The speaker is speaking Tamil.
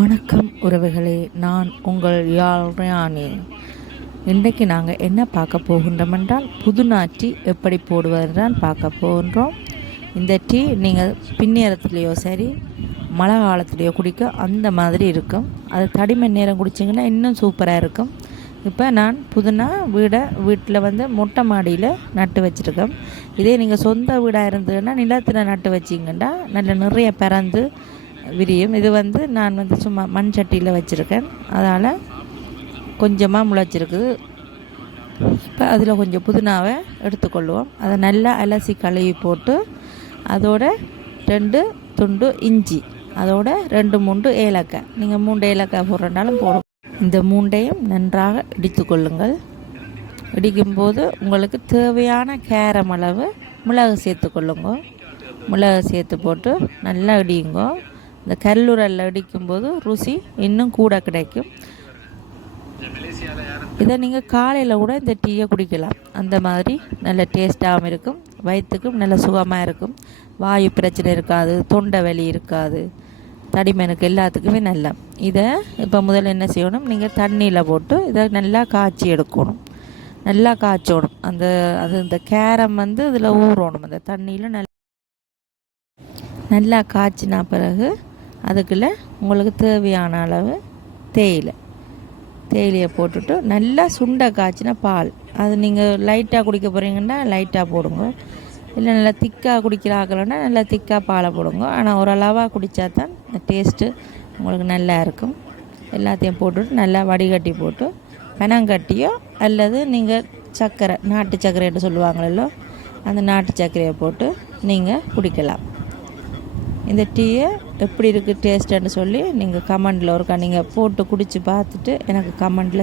வணக்கம் உறவுகளே, நான் உங்கள் யாழ்ராணி. இன்றைக்கு நாங்கள் என்ன பார்க்க போகின்றோம் என்றால், புதினா டீ எப்படி போடுவதுதான் பார்க்க போகின்றோம். இந்த டீ நீங்கள் பின்னேரத்துலேயோ சரி மழை காலத்துலேயோ குடிக்க அந்த மாதிரி இருக்கும். அது தடிமை நேரம் குடிச்சிங்கன்னா இன்னும் சூப்பராக இருக்கும். இப்போ நான் புதினா வீட்டில் மொட்டை மாடியில் நட்டு வச்சுருக்கேன். இதே நீங்கள் சொந்த வீடாக இருந்ததுன்னா நிலத்தில் நட்டு வச்சிங்கன்னா நல்ல நிறைய பிறந்து விரியும். இது நான் சும்மா மண் சட்டியில் வச்சுருக்கேன், அதனால் கொஞ்சமாக முளைச்சிருக்குது. இப்போ அதில் கொஞ்சம் புதினாவை எடுத்துக்கொள்வோம். அதை நல்லா அலசி கழுவி போட்டு அதோட 2 துண்டு இஞ்சி, அதோட 2-3 ஏலக்காய், நீங்கள் 3 ஏலக்காய் போடுறனாலும் போடும். இந்த 3ஐயும் நன்றாக இடித்து கொள்ளுங்கள். இடிக்கும்போது உங்களுக்கு தேவையான கேரம் அளவு மிளகு சேர்த்துக்கொள்ளுங்க. மிளகு சேர்த்து போட்டு நல்லா இடியுங்க. இந்த கல்லுரலில் இடிக்கும்போது ருசி இன்னும் கூட கிடைக்கும். இதை நீங்கள் காலையில் கூட இந்த டீயை குடிக்கலாம். அந்த மாதிரி நல்ல டேஸ்ட்டாகவும் இருக்கும், வயிற்றுக்கும் நல்ல சுகமாக இருக்கும். வாயு பிரச்சனை இருக்காது, தொண்டை வலி இருக்காது, தடிமனுக்கு எல்லாத்துக்குமே நல்லா. இதை இப்போ முதல்ல என்ன செய்யணும், நீங்கள் தண்ணியில் போட்டு இதை நல்லா காய்ச்சி எடுக்கணும். நல்லா காய்ச்சணும். இந்த கேரம் இதில் ஊறணும். அந்த தண்ணியில் நல்லா காய்ச்சினா பிறகு அதுக்குள்ளே உங்களுக்கு தேவையான அளவு தேயிலையை போட்டுட்டு நல்லா சுண்டை காய்ச்சின பால், அது நீங்கள் லைட்டாக குடிக்க போகிறீங்கன்னா லைட்டாக போடுங்க. இல்லை நல்லா திக்காக குடிக்கிற ஆக்கலைன்னா நல்லா திக்காக பாலை போடுங்க. ஆனால் ஓரளவாக குடித்தா தான் டேஸ்ட்டு உங்களுக்கு நல்லா இருக்கும். எல்லாத்தையும் போட்டுட்டு நல்லா வடிகட்டி போட்டு பனங்கட்டியோ அல்லது நீங்கள் சர்க்கரை, நாட்டு சர்க்கரைன்னு சொல்லுவாங்களோ, அந்த நாட்டு சர்க்கரையை போட்டு நீங்கள் குடிக்கலாம். இந்த டீயை எப்படி இருக்குது டேஸ்ட்டுன்னு சொல்லி நீங்கள் கமெண்டில் நீங்கள் போட்டு குடித்து பார்த்துட்டு எனக்கு கமெண்டில்